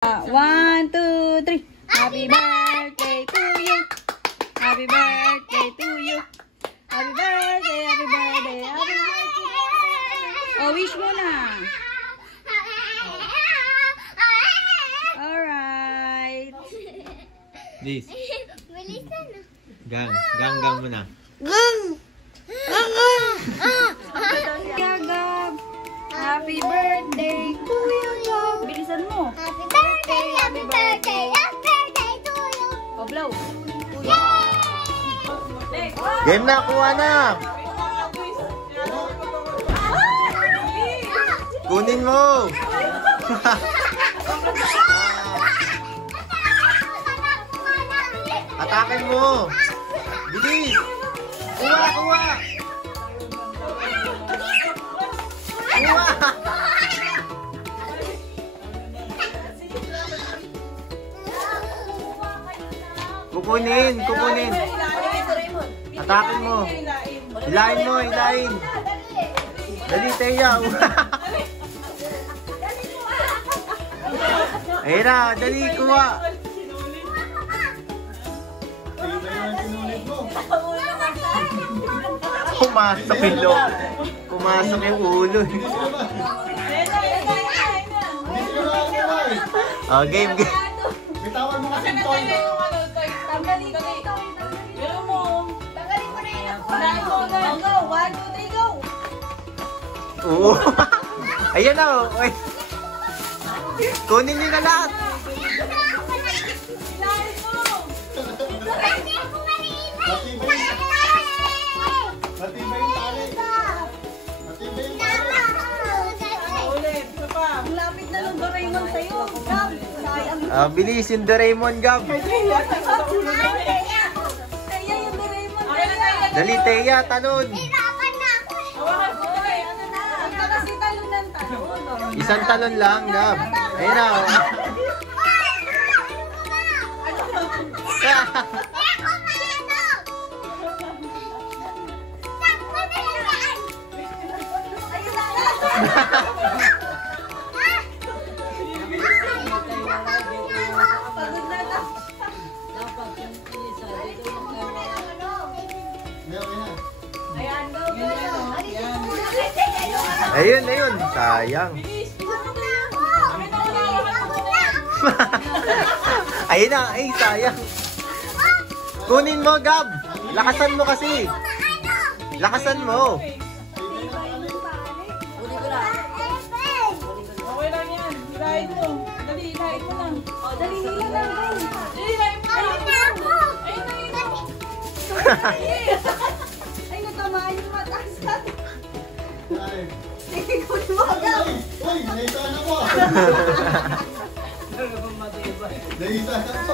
1, 2, 3. Happy birthday to you. Happy birthday to you. Happy birthday, happy birthday, happy birthday. Oh, wish mo na. Alright. This. Gang mo na. Gagab. Happy birthday to you. Bilisan mo. Happy birthday, happy birthday, happy birthday to you. Oh, blow. Game na, kuha na. Kunin mo. Atakin mo. Bilis. Kuha. Kuha. Kukunin. Atakin mo. Hilahin mo. Dali, Teya. Ayun na, dali, kuha. Pumasok yung ulo. Oh, game. Bitawan mo kasi toy. Tanggalin mo. Pero mo. Tanggalin mo na yun. Go. 1, 2, 3, go. Oo. Ayan na, oh. Oy. Kunin niyo na lahat. Matibay yung tali. Ulit. Isa pa. Ang lapit na ng Doraemon sa'yo. Sayang. Bilis yung Doraemon, Gab. Teya yung Doraemon. Dali, Teya, talon. Kasi talon ng talon. Isang talon lang, Gab. Ayun na, oh. Ayun. Sayang. Ayun na. Ay, sayang. Kunin mo, Gab. Lakasan mo kasi. Lakasan mo. Okay lang yan. Hilahin mo. Dali, hilahin mo lang. Oh, dali, hilahin lang. Dali, hilahin mo lang. Ay, natamaan yung mata. Ikot mo, Gab. Uy, naitaan ako. Naitaan ako.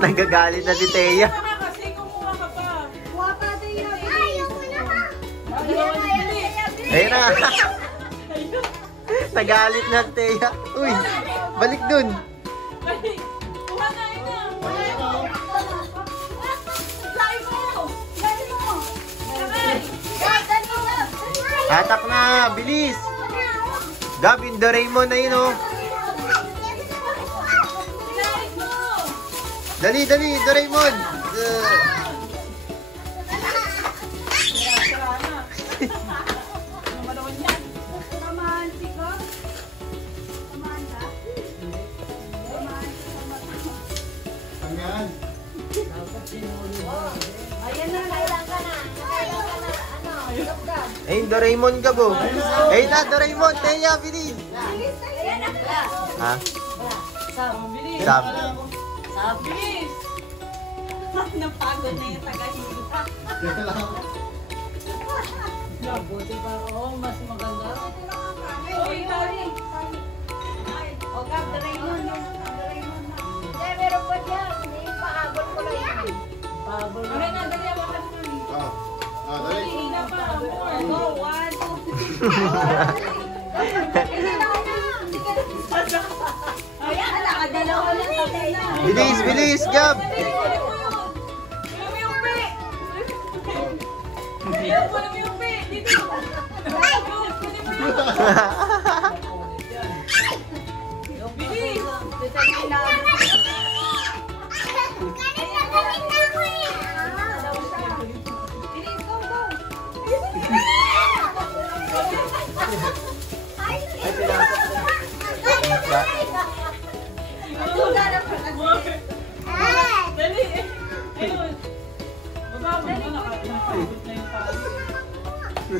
Nagagalit na si Teya. Kasi kumuha ka pa. Kuha pa, Teya. Ayaw ko na ka. Ayun na. Nagalit na si Teya. Uy, balik dun. Kuha na, ina. Hatak na, bilis. Gab, yung Doraemon na yun, oh. Dali, Doraemon. Ayan. Ayun, Doraemon, Gab, oh. Ayun na, Doraemon. Teya, bilis. Ha? Sam. Bilis! Napagod na yung taga-hila. Teka lang. Buti pa ako, mas maganda. Uy, tari! O, Gab, Doraemon. Doraemon na. Meron pa dyan. Pahabol ko lang yan. Pahabol na. Dali, ako ka naman. Dali. Hila pa. Go, 1, 2, 3. Ayan, nakadalawa lang tatay na. Bilis, Gab.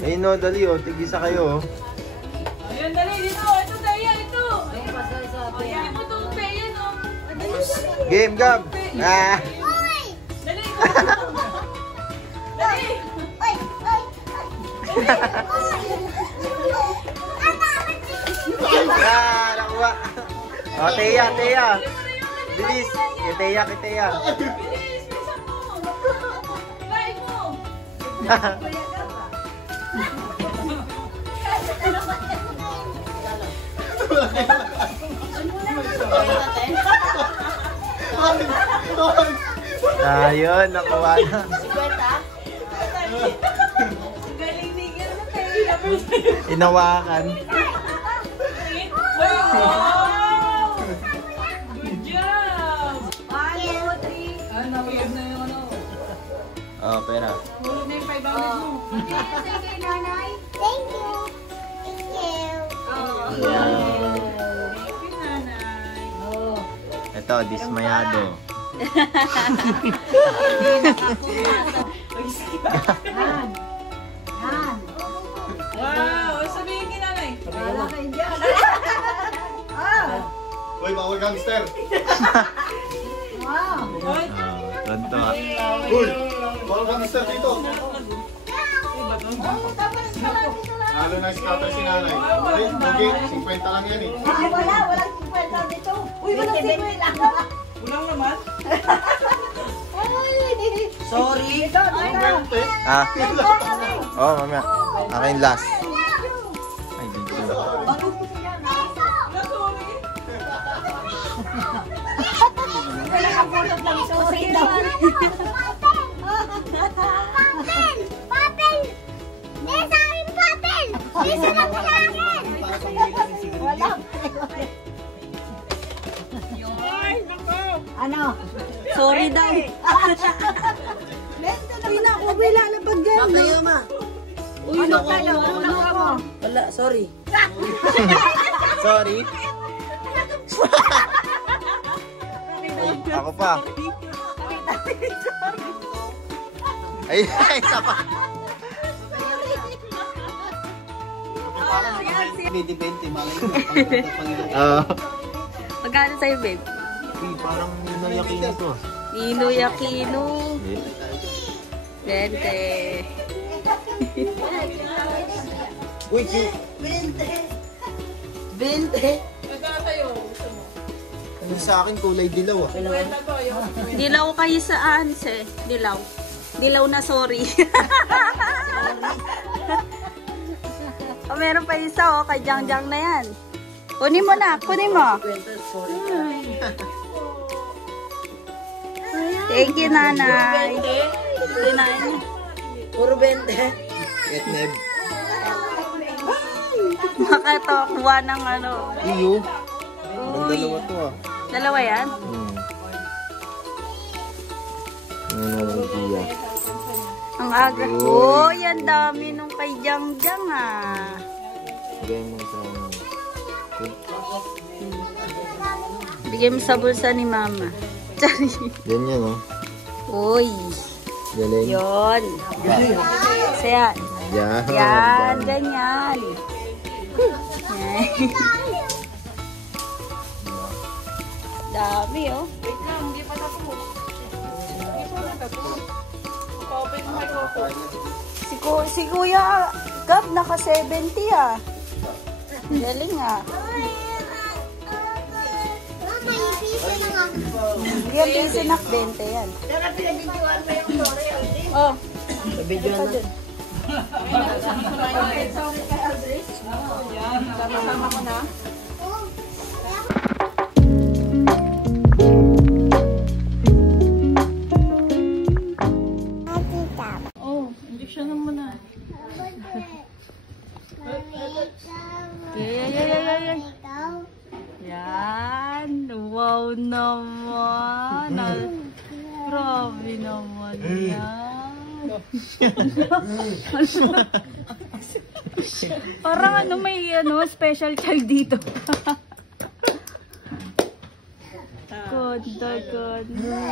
Ay no, dali oh, tigisa kayo oh. Ayan, dali, dito. Ito, Daya, ito. Ayan mo itong Peya, no? Game, Gab! Ah! Dali, go. Dali. Ah, nakuha! Oh, Teya, Teya! Bilis! Kay Teya, kay Teya! Bilis, bilisan mo. Hilahin mo. Ayun, nakuha na. Galing ni Gil na Peya. Inawakan. Wow! Good job! 1, 2, 3. Ah, nahulog na yung ano. Oh, pera. Hulog na yung 500 mo. Thank you, Nanay. Thank you. Thank you. Yeah. Thank you, Nanay. Ito, dismayado. Wow! Sabihin kay Nanay. Uy, bawal gangster. Oh, tonto. Uy, bawal gangster dito. Lalo na scatter si nanay. Okay, 50 lang yan eh. Walang 50 dito. Uy, walang 50. Ulang naman. Sorry. Ah. Oh, mamaya. Akin last. Ay, dito na. Sorry daw. Papel! Papel! Di sa akin papel! Di sa akin! Wala. Ano? Sorry daw. Uy, naku, may lalapag dyan. Bakit ma? Uy, naku, wala, sorry. Sorry. Ay, ako pa. Ay, isa pa. Oo. Magkano sa'yo, babe? Uy, parang nayaki na to. Nino Yakino. 20. Uy, cute. 20. Ano sa akin, kulay dilaw ah. Dilaw kayo sa Anse. Dilaw. Dilaw na sorry. Oh, meron pa isa oh. Kay Jang na yan. Kunin mo na. Kunin mo. Thank you, Nanay. Nanay. Puro 20. Etneb. Makatokuha ng ano. Iyo. Parang dalawa to ah. Dalawa yan? Diya. Ang aga. Oh, yan dami nung kay Jang ah. Bigay mo sa... Bigay mo sa bulsa ni Mama. Ganyan oh. Uy. Galing. Yun. So yan. Yan. Yan, ganyan. Dami oh. Wait lang, hindi pa tapos. Hindi pa natapos. Open mo kayo ko. Si Kuya Gab, naka 70 ah. Galing ah. Mama, ipiso na nga. Yan, pisinak 20 yan. Pero pinabidyoan mo yung story. Oh. Nabidyoan na. Sama-sama ko na. Oh, injection na muna. Ay. Yan. Wow naman. Grabe naman yan. Parang ano, may special child dito. Ganda, ganda.